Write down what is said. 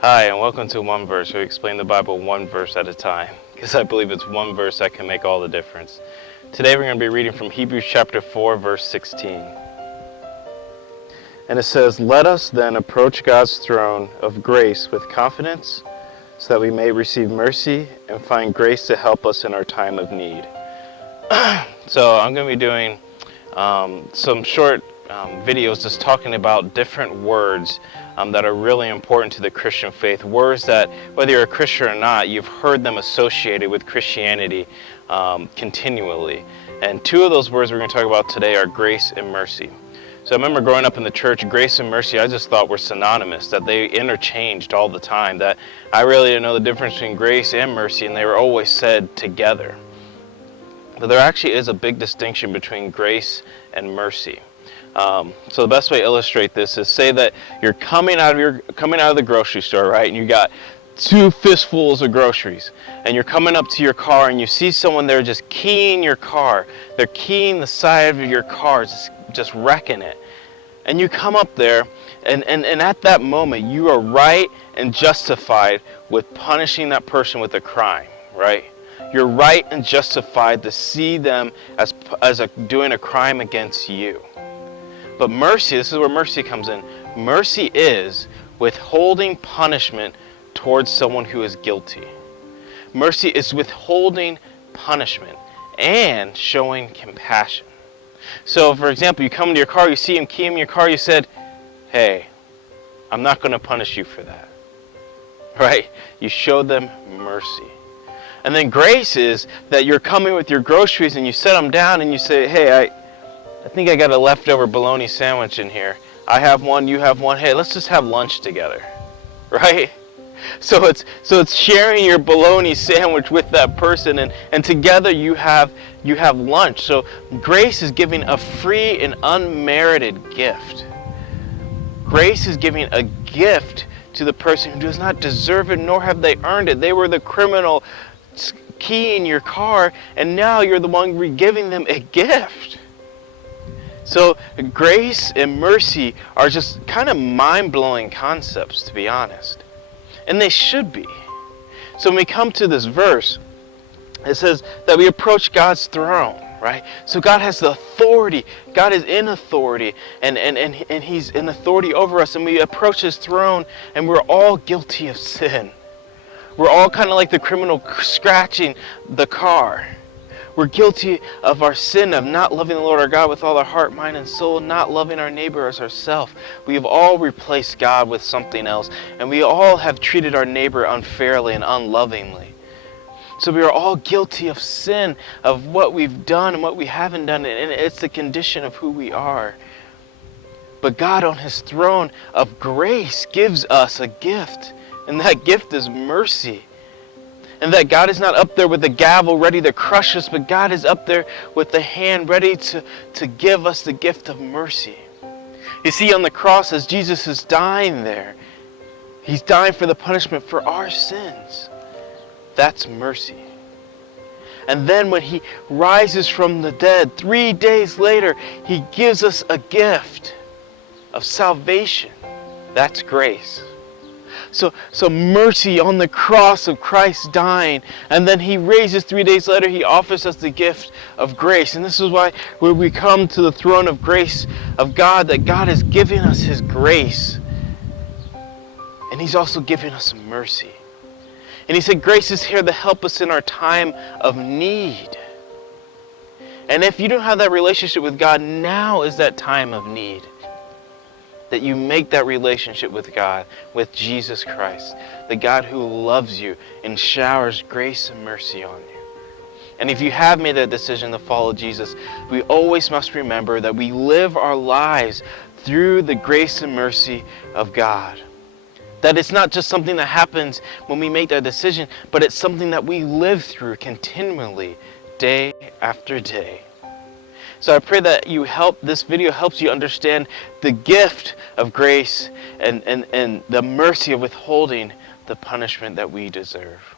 Hi, and welcome to One Verse, where we explain the Bible one verse at a time, because I believe it's one verse that can make all the difference. Today we're going to be reading from Hebrews chapter 4, verse 16. And it says, "Let us then approach God's throne of grace with confidence, so that we may receive mercy and find grace to help us in our time of need." So I'm going to be doing some short videos just talking about different words that are really important to the Christian faith. Words that, whether you're a Christian or not, you've heard them associated with Christianity continually. And two of those words we're going to talk about today are grace and mercy. So I remember growing up in the church, grace and mercy I just thought were synonymous, that they interchanged all the time, that I really didn't know the difference between grace and mercy, and they were always said together. But there actually is a big distinction between grace and mercy. So the best way to illustrate this is, say that you're coming out of the grocery store, right? And you got two fistfuls of groceries, and you're coming up to your car, and you see someone there just keying your car. They're keying the side of your car, just wrecking it. And you come up there, and at that moment, you are right and justified with punishing that person with a crime, right? You're right and justified to see them as doing a crime against you. But mercy, this is where mercy comes in. Mercy is withholding punishment towards someone who is guilty. Mercy is withholding punishment and showing compassion. So, for example, you come into your car, you see him keying your car, you said, "Hey, I'm not going to punish you for that." Right? You showed them mercy. And then grace is that you're coming with your groceries and you set them down and you say, "Hey, I think I got a leftover bologna sandwich in here. I have one, you have one. Hey, let's just have lunch together." Right? So it's sharing your bologna sandwich with that person, and together you have lunch. So grace is giving a free and unmerited gift. Grace is giving a gift to the person who does not deserve it, nor have they earned it. They were the criminal keying your car, and now you're the one giving them a gift. So grace and mercy are just kind of mind-blowing concepts, to be honest. And they should be. So when we come to this verse, it says that we approach God's throne, right? So God has the authority. God is in authority, and He's in authority over us. And we approach His throne, and we're all guilty of sin. We're all kind of like the criminal scratching the car. We're guilty of our sin of not loving the Lord our God with all our heart, mind, and soul, not loving our neighbor as ourselves. We have all replaced God with something else, and we all have treated our neighbor unfairly and unlovingly. So we are all guilty of sin, of what we've done and what we haven't done, and it's the condition of who we are. But God on His throne of grace gives us a gift, and that gift is mercy. And that God is not up there with the gavel ready to crush us, but God is up there with the hand ready to give us the gift of mercy. You see, on the cross, as Jesus is dying there, He's dying for the punishment for our sins. That's mercy. And then when He rises from the dead, 3 days later, He gives us a gift of salvation. That's grace. So mercy on the cross of Christ dying, and then He raises 3 days later, He offers us the gift of grace. And this is why when we come to the throne of grace of God, that God is giving us His grace, and He's also giving us mercy. And He said grace is here to help us in our time of need. And if you don't have that relationship with God, now is that time of need. That you make that relationship with God, with Jesus Christ, the God who loves you and showers grace and mercy on you. And if you have made that decision to follow Jesus, we always must remember that we live our lives through the grace and mercy of God. That it's not just something that happens when we make that decision, but it's something that we live through continually, day after day. So I pray that this video helps you understand the gift of grace and the mercy of withholding the punishment that we deserve.